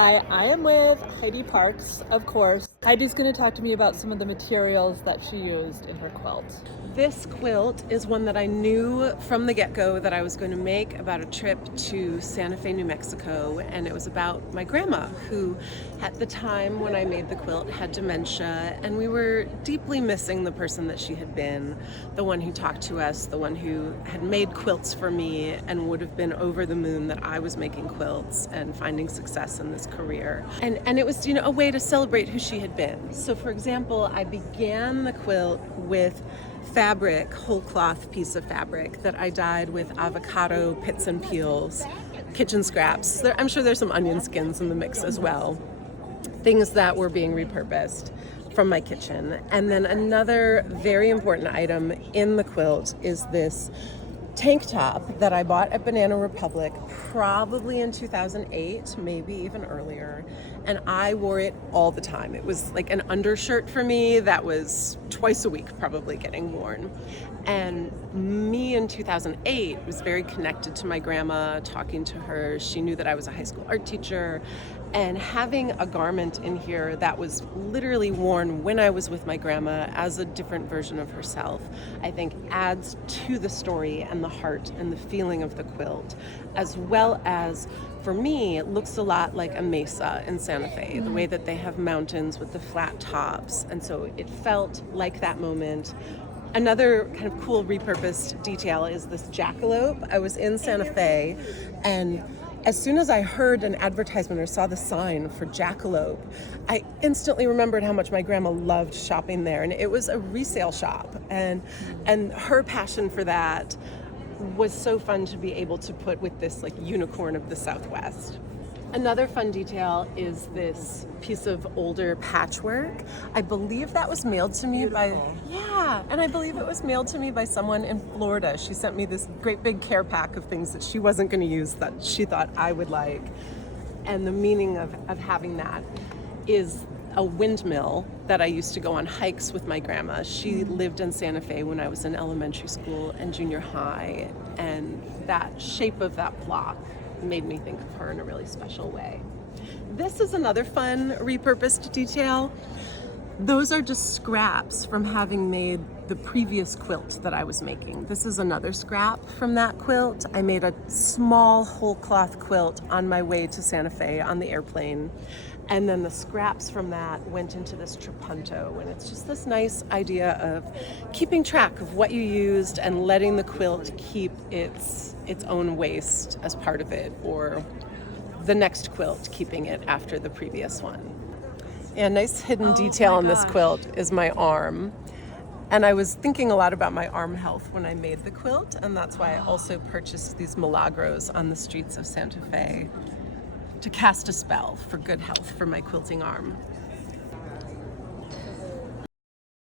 Hi, I am with Heidi Parkes, of course. Heidi's going to talk to me about some of the materials that she used in her quilt. This quilt is one that I knew from the get-go that I was going to make about a trip to Santa Fe, New Mexico, and it was about my grandma, who at the time when I made the quilt had dementia, and we were deeply missing the person that she had been, the one who talked to us, the one who had made quilts for me and would have been over the moon that I was making quilts and finding success in this career. And it was, a way to celebrate who she had been. So for example, I began the quilt with fabric, whole cloth piece of fabric that I dyed with avocado pits and peels, kitchen scraps. I'm sure there's some onion skins in the mix as well. Things that were being repurposed from my kitchen. And then another very important item in the quilt is this tank top that I bought at Banana Republic probably in 2008, maybe even earlier, and I wore it all the time. It was like an undershirt for me that was twice a week probably getting worn. And me in 2008 was very connected to my grandma, talking to her. She knew that I was a high school art teacher, and having a garment in here that was literally worn when I was with my grandma as a different version of herself, I think adds to the story and the heart and the feeling of the quilt, as well as, for me, it looks a lot like a mesa in Santa Fe, the way that they have mountains with the flat tops, and so it felt like that moment. Another kind of cool repurposed detail is this jackalope. I was in Santa Fe, and as soon as I heard an advertisement or saw the sign for jackalope, I instantly remembered how much my grandma loved shopping there. And it was a resale shop. And her passion for that was so fun to be able to put with this like unicorn of the Southwest. Another fun detail is this piece of older patchwork. I believe that was mailed to me by someone in Florida. She sent me this great big care pack of things that she wasn't going to use that she thought I would like. And the meaning of having that is a windmill that I used to go on hikes with my grandma. She lived in Santa Fe when I was in elementary school and junior high, and that shape of that block made me think of her in a really special way. This is another fun repurposed detail. Those are just scraps from having made the previous quilt that I was making. This is another scrap from that quilt. I made a small whole cloth quilt on my way to Santa Fe on the airplane. And then the scraps from that went into this trapunto. And it's just this nice idea of keeping track of what you used and letting the quilt keep its own waste as part of it, or the next quilt keeping it after the previous one. Yeah, nice hidden detail on this quilt is my arm. And I was thinking a lot about my arm health when I made the quilt, and that's why I also purchased these milagros on the streets of Santa Fe to cast a spell for good health for my quilting arm.